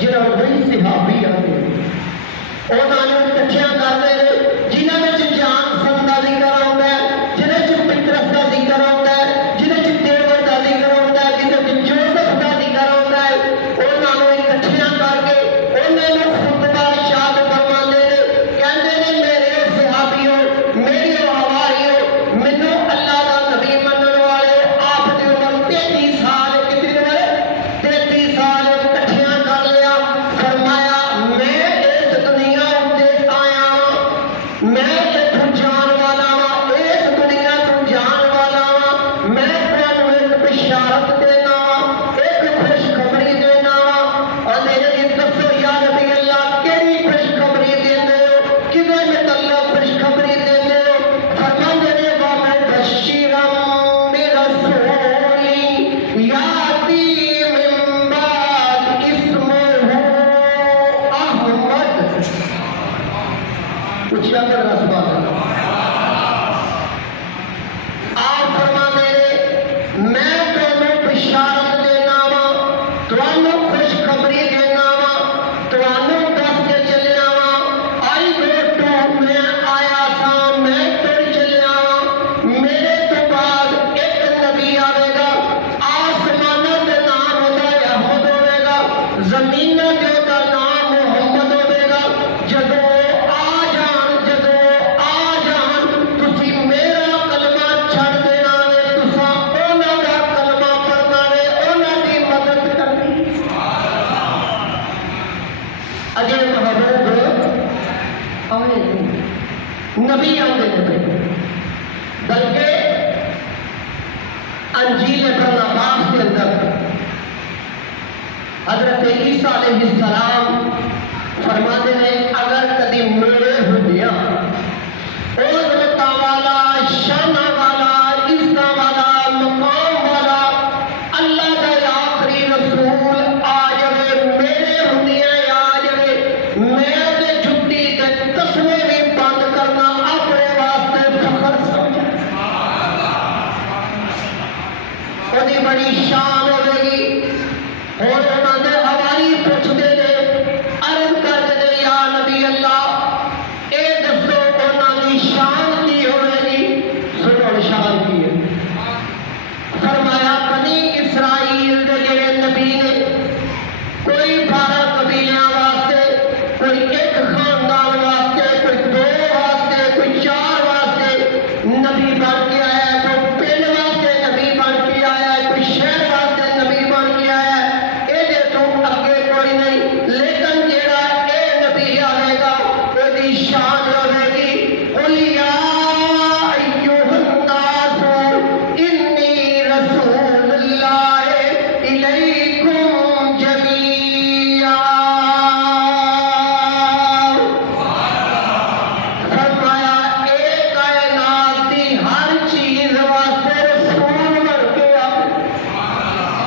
جنہوں وہی صحابی آتے انہوں نے کٹھیاں کرتے ہیں جنہوں میں جان سن کا ذکر آتا ہے، جنہیں چ پترس کا ذکر آتا ہے، جنہیں چ دیور کا ذکر آتا ہے، جنہیں چ جوزف کا ذکر آتا ہے، انہوں نے کٹھیاں کر کے انہوں نے خطبہ ارشاد فرماتے ہیں، کہتے ہیں میرے صحابیوں، میری حواریوں، مینوں اللہ دا نبی منن والے آپ دی عمر 33 سال کتنی عمر 33 سال کٹھیاں کر لیا، فرمایا میں اس دنیا اتنے آیا ہاں، میں اتوں جان والا ہاں، اس دنیا تو جان والا ہاں، میں تمہیں ایک بشارت دینا وا، ایک خوشخبری دینا وا، اور میرے دسو یا نبی اللہ کہڑی خوشخبری دیندے ہو، کدے متعلق خوشخبری دیندے ہو؟ فرماندے نے وَمُبَشِّرًا بِرَسُولٍ يَأْتِي مِن بَعْدِ اسْمُهُ أَحْمَدُ۔ اچھا کر رسول آپ فرماندے نے میں تمہیں بشارت دینا وا، تمہیں خوشخبری دینا وا، تمہیں دس کے چلیا وا، آئی بیٹو میں آیا تھا، میں تر چلیا وا، میرے تو بعد ایک نبی آئے گا، آسمانوں کے نام ہوتا ہے احمد ہوئے گا، زمینوں کے ہوتا نام محمد ہوئے گا، جدو آ جان تسی میرا کلمہ چھڑ دینا ہے، تساں انہاں دا کلمہ پڑھنا ہے، انہاں دی مدد کرنی۔ اجے محبوب آئے نہیں، نبی آتے نہیں، بلکہ انجیل ابن عباس کے اندر حضرت عیسیٰ علیہ السلام فرماتے ہیں